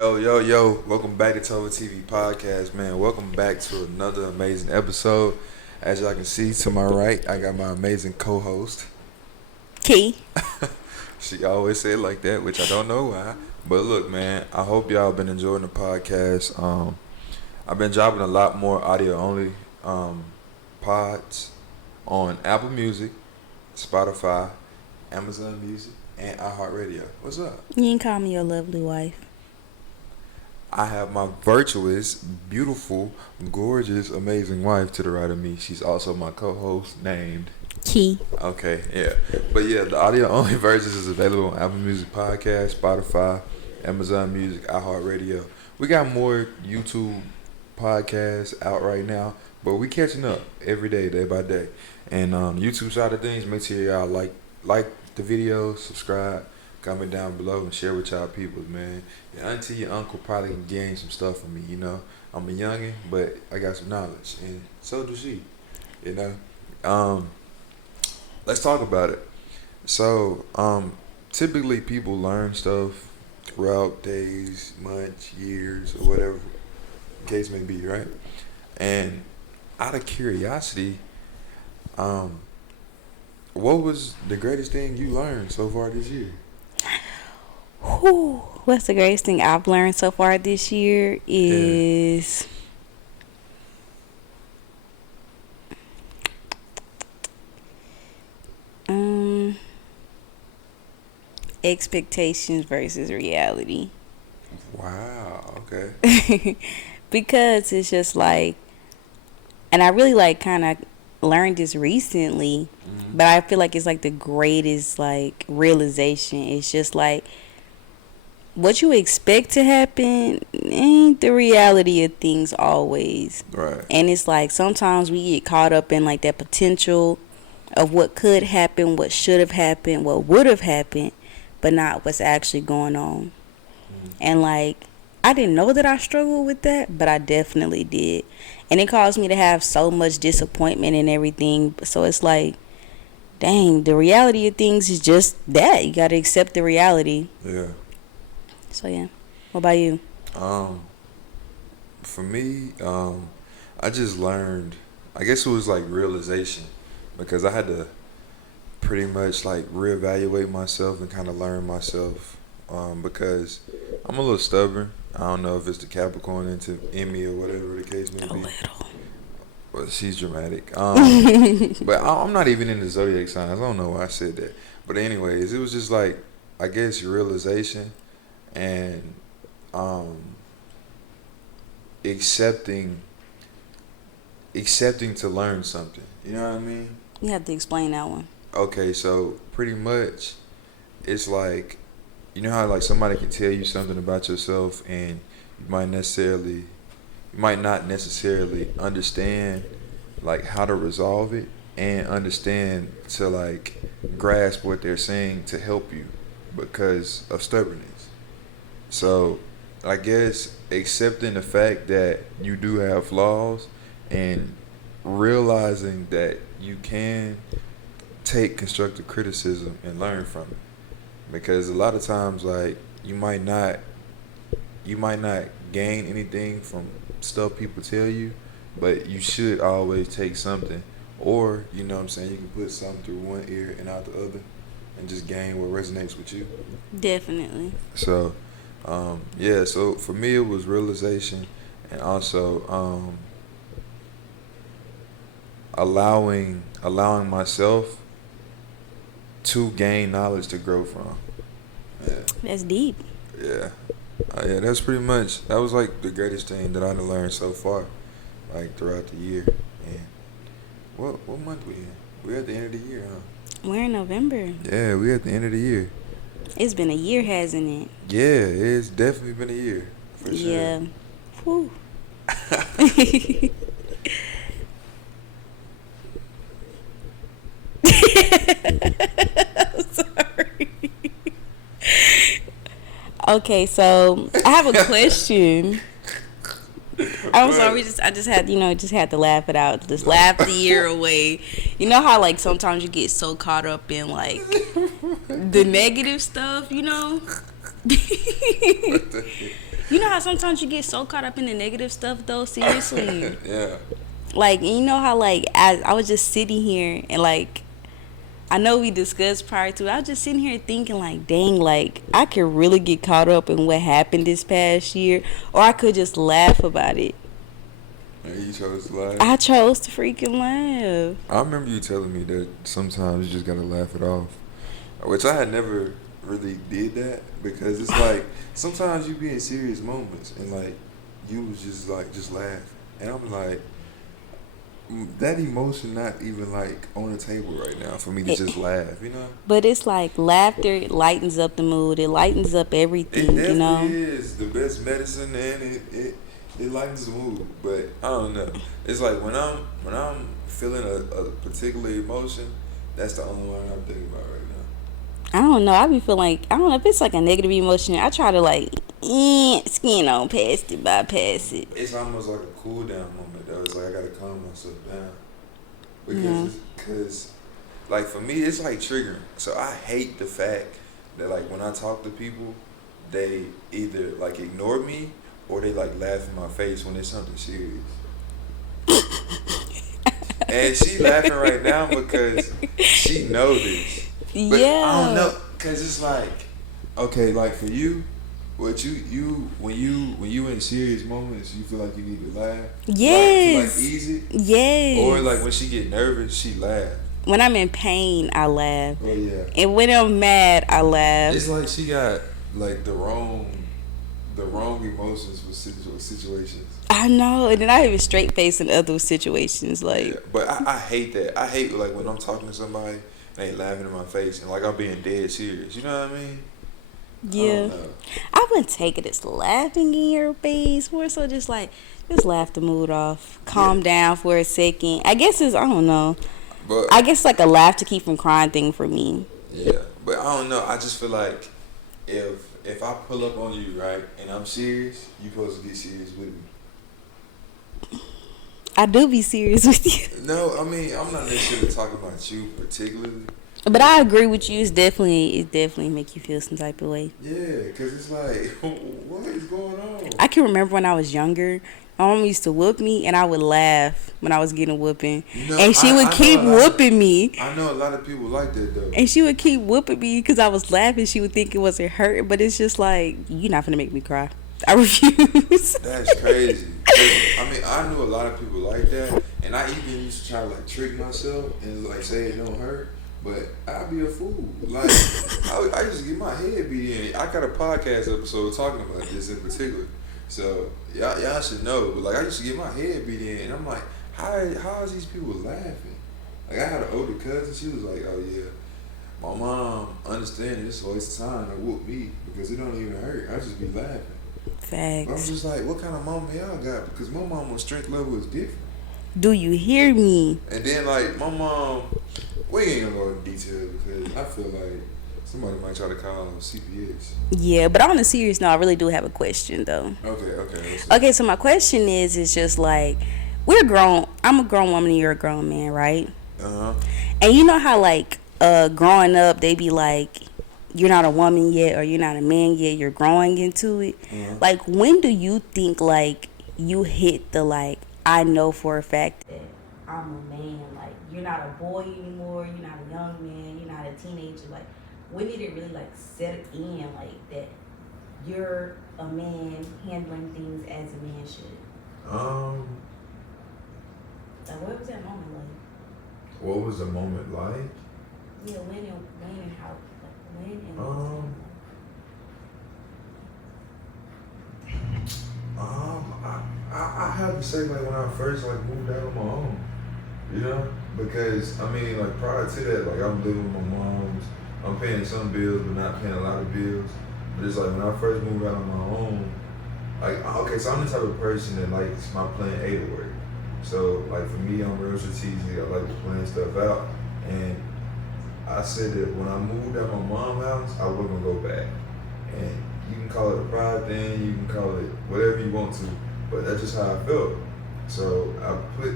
Yo, welcome back to TopherTvPodcast, man. Welcome back to another amazing episode. As y'all can see to my right, I got my amazing co-host. Key. She always say it like that, which I don't know why. But look, man, I hope y'all been enjoying the podcast. I've been dropping a lot more audio only pods on Apple Music, Spotify, Amazon Music, and iHeartRadio. What's up? You can call me your lovely wife. I have my virtuous, beautiful, gorgeous, amazing wife to the right of me. She's also my co-host named. Key. Okay, yeah. But yeah, the audio only versions is available on Apple Music Podcast, Spotify, Amazon Music, iHeartRadio. We got more YouTube podcasts out right now, but we catching up every day, day by day. And YouTube side of things, make sure y'all like the video, subscribe, comment down below, and share with y'all people, man. Your auntie, your uncle probably can gain some stuff from me, you know. I'm a youngin', but I got some knowledge, and so does she, you know. Let's talk about it. So, typically people learn stuff throughout days, months, years, or whatever the case may be, right? And out of curiosity, what was the greatest thing you learned so far this year? Whew. What's the greatest thing I've learned so far this year is expectations versus reality. Wow, okay. Because it's just like, and I really like kind of learned this recently, but I feel like it's like the greatest like realization. It's just like what you expect to happen ain't the reality of things always. Right. And it's like sometimes we get caught up in like that potential of what could happen, what should have happened, what would have happened, but not what's actually going on. And like I didn't know that I struggled with that, but I definitely did. And it caused me to have so much disappointment and everything. So it's like, dang, the reality of things is just that. You got to accept the reality. Yeah. So yeah. What about you? For me, I just learned. I guess it was like realization, because I had to pretty much like reevaluate myself and kind of learn myself. Because I'm a little stubborn. I don't know if it's the Capricorn in me or whatever the case may A be. little. Well, she's dramatic. But I'm not even in the zodiac signs. I don't know why I said that. But anyways, it was just like, I guess, realization and accepting to learn something. You know what I mean? You have to explain that one. Okay, so pretty much it's like, you know how like somebody can tell you something about yourself and you might not necessarily understand like how to resolve it and understand to like grasp what they're saying to help you because of stubbornness. So I guess accepting the fact that you do have flaws and realizing that you can take constructive criticism and learn from it. Because a lot of times like you might not gain anything from stuff people tell you, but you should always take something, or you know what I'm saying, you can put something through one ear and out the other and just gain what resonates with you. Definitely. So yeah, so for me it was realization and also allowing myself to gain knowledge to grow from. Yeah. That's deep. Yeah. Yeah, that was like the greatest thing that I've learned so far, like throughout the year. And what month we in? We're at the end of the year, huh? We're in November. Yeah, we're at the end of the year. It's been a year, hasn't it? Yeah, it's definitely been a year. For sure. Yeah. Whew. I'm sorry. Okay, so I have a question. I'm sorry. I just had to laugh it out. Just laugh the year away. You know how like sometimes you get so caught up in like the negative stuff, you know? What the You know how sometimes you get so caught up in the negative stuff though, seriously. Yeah. Like, and you know how like I was just sitting here and like I know we discussed prior to it, I was just sitting here thinking like, dang, like I could really get caught up in what happened this past year, or I could just laugh about it. And you chose to laugh. I chose to freaking laugh. I remember you telling me that sometimes you just gotta laugh it off, which I had never really did that because it's like sometimes you be in serious moments and like you was just like just laugh, and I'm like that emotion not even like on the table right now for me to just laugh, you know. But it's like laughter, it lightens up the mood, it lightens up It everything, definitely you know. is the best medicine, and it lightens the mood. But I don't know. It's like when I'm feeling a particular emotion, that's the only one I'm thinking about right now. I don't know. I be feeling like I don't know if it's like a negative emotion. I try to like skin on past it, bypass it. It's almost like a cool down moment though. It's like I gotta calm myself down Yeah. because like for me it's like triggering. So I hate the fact that like when I talk to people, they either like ignore me or they like laugh in my face when it's something serious. And she laughing right now because she know this. But Yeah. I don't know, cause it's like, okay, like for you, what you when you in serious moments, you feel like you need to laugh. Yes. Like easy. Yes. Or like when she get nervous, she laugh. When I'm in pain, I laugh. Oh yeah. And when I'm mad, I laugh. It's like she got like the wrong emotions for situations. I know. And then I even straight face in other situations. Like, Yeah, but I hate that. I hate like when I'm talking to somebody and they laughing in my face and like I'm being dead serious. You know what I mean? yeah. I wouldn't take it as laughing in your face. More so just like, just laugh the mood off. Calm down for a second. I guess it's, I don't know. But I guess like a laugh to keep from crying thing for me. yeah, but I don't know. I just feel like if I pull up on you, right, and I'm serious, you supposed to get serious with me. I do be serious with you. No, I mean I'm not necessarily talking about you particularly. But I agree with you. It definitely make you feel some type of way. Yeah, cause it's like, what is going on? I can remember when I was younger, my mom used to whoop me, and I would laugh when I was getting a whooping, You know, and she would keep whooping me. I know a lot of people like that though. And she would keep whooping me because I was laughing. She would think it wasn't hurt, but it's just like, you're not gonna make me cry. I refuse. That's crazy. I mean, I knew a lot of people like that, and I even used to try to like trick myself and like say it don't hurt, but I'd be a fool. Like I used to get my head beat in. I got a podcast episode talking about this in particular, so y'all should know. But like I used to get my head beat in, and I'm like, how is these people laughing? Like I had an older cousin. She was like, oh yeah. My mom understanding it's a waste of time to whoop me because it don't even hurt. I just be laughing. But I'm Facts. just like, what kind of mama y'all got? Because my mama's strength level is different. Do you hear me? And then like my mom, we ain't gonna go into detail because I feel like somebody might try to call CPS. Yeah, but on a serious note, I really do have a question though. Okay. Okay, so my question is just like, we're grown. I'm a grown woman and you're a grown man, right? Uh-huh. And you know how like growing up they be like, you're not a woman yet or you're not a man yet, you're growing into it. Uh-huh. Like, when do you think like you hit the like, I know for a fact that I'm a man? Like, you're not a boy anymore, you're not a young man, you're not a teenager. Like, when did it really like set in like that you're a man handling things as a man should? Like, what was that moment like? What was the moment like? Yeah, when and how, like when and what I have to say like when I first like moved out on my own, you know, because I mean like prior to that like I'm living with my mom's, I'm paying some bills but not paying a lot of bills. But it's like when I first moved out on my own, like okay, so I'm the type of person that likes my plan A to work. So like for me, I'm real strategic. I like to plan stuff out, and I said that when I moved out my mom's house, I wasn't gonna go back. And you can call it a pride thing, you can call it whatever you want to, but that's just how I felt. So I put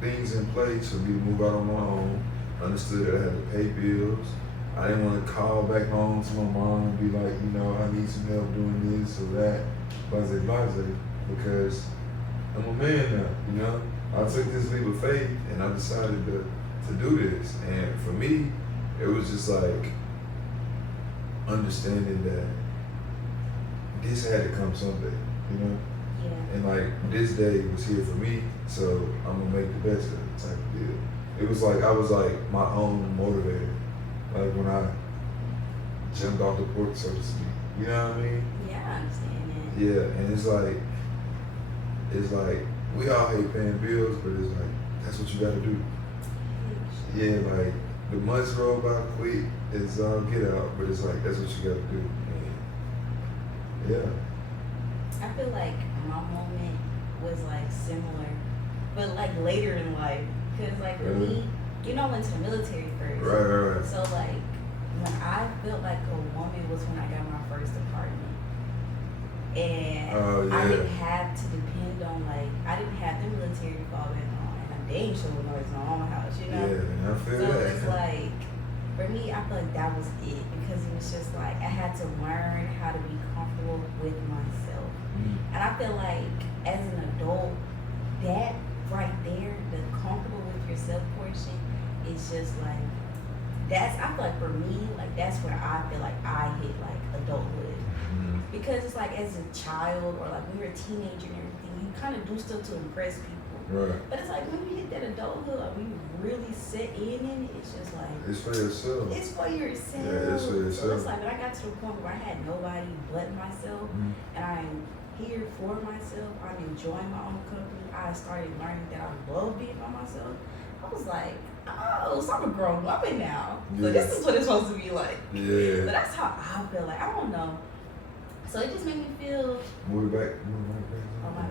things in place for me to move out on my own. Understood that I had to pay bills, I didn't want to call back home to my mom and be like, I need some help doing this or that, blase, because I'm a man now, I took this leap of faith and I decided to do this. And for me, it was just like understanding that this had to come someday. Yeah. And like this day was here for me, so I'm gonna make the best of it type of deal. It was like I was like my own motivator. Like when I jumped off the porch, so to speak. You know what I mean? Yeah, I understand that. Yeah, and it's like we all hate paying bills, but it's like that's what you gotta do. Yeah, like the months roll by quick, it's all get out, but it's like that's what you gotta do. And yeah. I feel like my moment was like similar, but like later in life, because like for me, I went to the military first. Right. So like when I felt like a woman was when I got my first apartment, and I didn't have to depend on I didn't have the military to fall back on, and I dang sure was always my own house, Yeah, I feel so that. it's like for me, I feel like that was it because it was just like I had to learn how to be comfortable with myself, and I feel like as an adult, that right there, the comfortable with yourself portion, is just like I feel like for me, like that's where I feel like I hit like adulthood. Because it's like as a child or like when you're a teenager and everything, you kind of do stuff to impress people. Right. But it's like when you hit that adulthood, like when you really set in it, it's just like it's for yourself. It's for yourself. Yeah, it's for yourself. So it's like when I got to the point where I had nobody but myself, and I'm here for myself, I'm enjoying my own company. I started learning that I love being by myself. I was like, oh, so I'm a grown woman now. So this is what it's supposed to be like. Yeah. But that's how I feel. Like I don't know. So it just made me feel. Move back. Oh my God.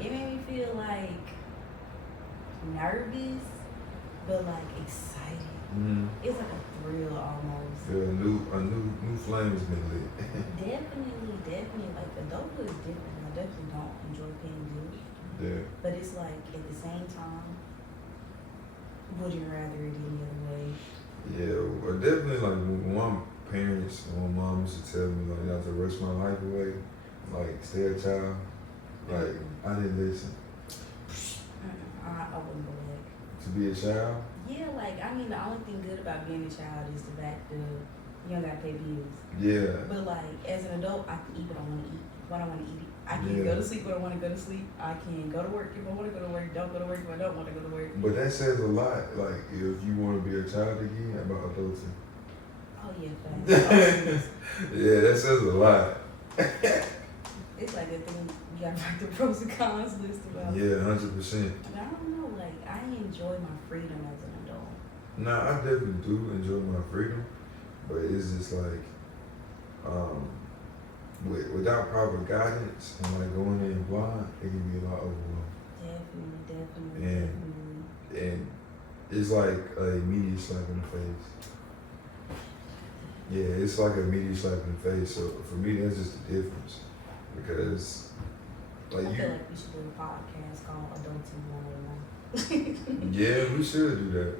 It made me feel like nervous, but like excited. It's like a thrill almost. Yeah, a new flame has been lit. definitely. Like adulthood is different. I definitely don't enjoy paying bills. Yeah. But it's like at the same time, would you rather it any other way? Yeah, well, definitely like when my parents and my mom used to tell me like not to rush my life away, like stay a child. Like I didn't listen. I wouldn't go back. To be a child? Yeah, like I mean the only thing good about being a child is the fact that you don't gotta pay bills. Yeah. But like as an adult, I can eat what I want to eat when I want to eat it. I can go to sleep when I want to go to sleep. I can go to work if I want to go to work. Don't go to work if I don't want to go to work. But that says a lot. Like if you want to be a child again about adulting. Oh yeah, facts. Yeah, that says a lot. It's like that thing you gotta write the pros and cons list about. Yeah, 100%. But I don't know, like I enjoy my freedom as an adult. Nah, I definitely do enjoy my freedom, but it's just like, without proper guidance and like going in blind, it can be a lot overwhelming. Definitely. And it's like a immediate slap in the face. Yeah, it's like a immediate slap in the face. So for me, that's just the difference. Because like I feel like we should do a podcast called Adulting 101. Yeah, we should do that.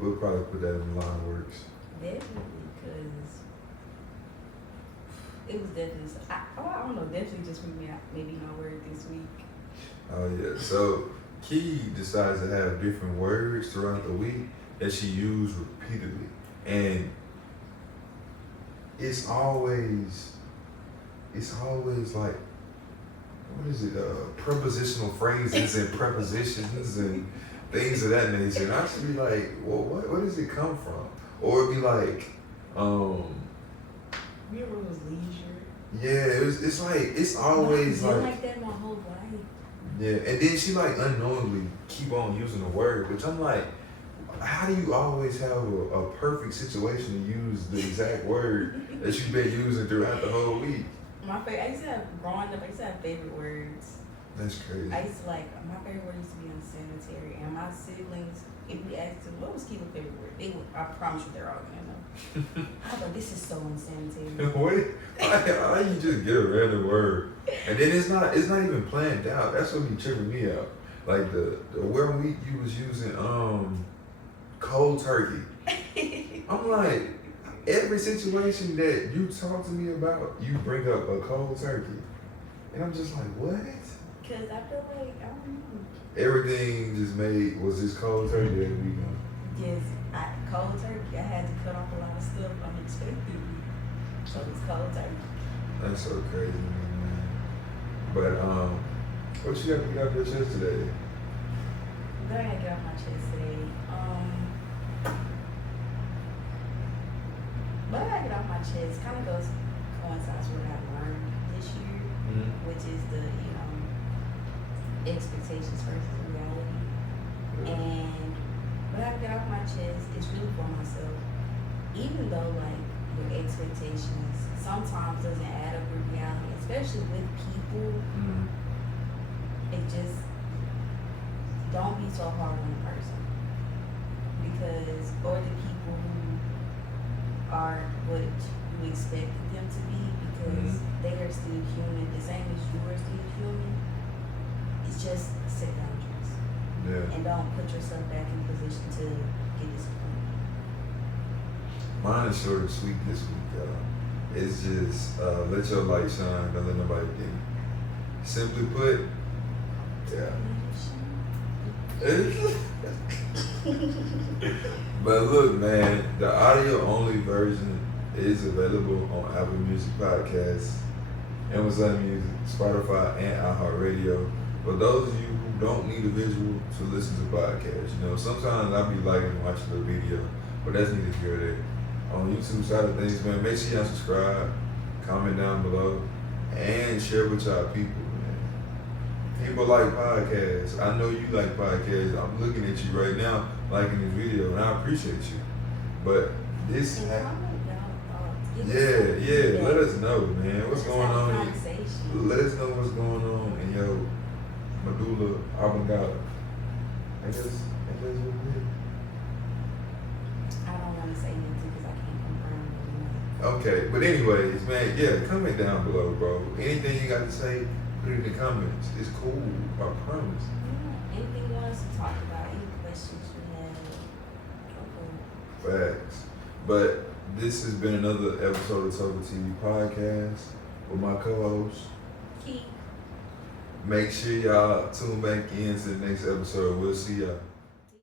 We'll probably put that in the line works. Definitely, because it was definitely, I don't know, definitely just maybe my word this week. Oh yeah, so Key decides to have different words throughout the week that she used repeatedly. And it's always like, what is it, prepositional phrases and prepositions and things of that nature. And I should be like, well, where does it come from? Or it'd be like, You ever was leisure? yeah, it's always I've been like like that my whole life. Yeah, and then she like unknowingly keep on using the word, which I'm like, how do you always have a perfect situation to use the exact word that you've been using throughout the whole week? I used to have, growing up, I used to have favorite words. That's crazy. I used to my favorite word used to be unsanitary, and my siblings, if we asked them, what was Keith's favorite word? They would, I promise you they're all gonna know. I was like, this is so unsanitary. Why you just get a random word? And then it's not even planned out. That's what be tripping me out. Like the one week you was using cold turkey. I'm like, every situation that you talk to me about, you bring up a cold turkey. And I'm just like, what? Because I feel like, I don't know. Everything was just cold turkey that weekend. Yes, cold turkey. I had to cut off a lot of stuff unexpectedly. So it's cold turkey. That's so crazy, man. But, what you got to get off your chest today? What I gotta get off my chest today? What I gotta get off my chest kind of coincides with what I learned this year, which is the, expectations versus reality. Yeah. And what I get off my chest is really for myself. Even though like your expectations sometimes doesn't add up with reality, especially with people, it just don't be so hard on a person. Because or the people who are what you expected them to be, because they are still human, the same as you are still human. It's just set boundaries. Yeah. And don't put yourself back in position to get disappointed. Mine is short and sweet this week, y'all. It's just let your light shine, don't let nobody dim it. Simply put, yeah. But look, man, the audio only version is available on Apple Music Podcasts, Amazon Music, Spotify, and iHeartRadio. For those of you who don't need a visual to listen to podcasts, sometimes I'll be liking watching the video, but that's neither here nor there. On YouTube side of things, man, make sure y'all subscribe, comment down below, and share with y'all people, man. People like podcasts. I know you like podcasts. I'm looking at you right now liking this video, and I appreciate you. But this... Yeah, let us know, man. What's going on? Let us know what's going on in your medulla oblongata. I guess what it is. I don't want to say anything because I can't confirm. Okay, but anyways, man, yeah, comment down below, bro. Anything you got to say, put it in the comments. It's cool, I promise. Yeah, anything you want us to talk about, any questions you have. Facts. But this has been another episode of TopherTvPodcast with my co-host, Keith. Make sure y'all tune back in to the next episode. We'll see y'all.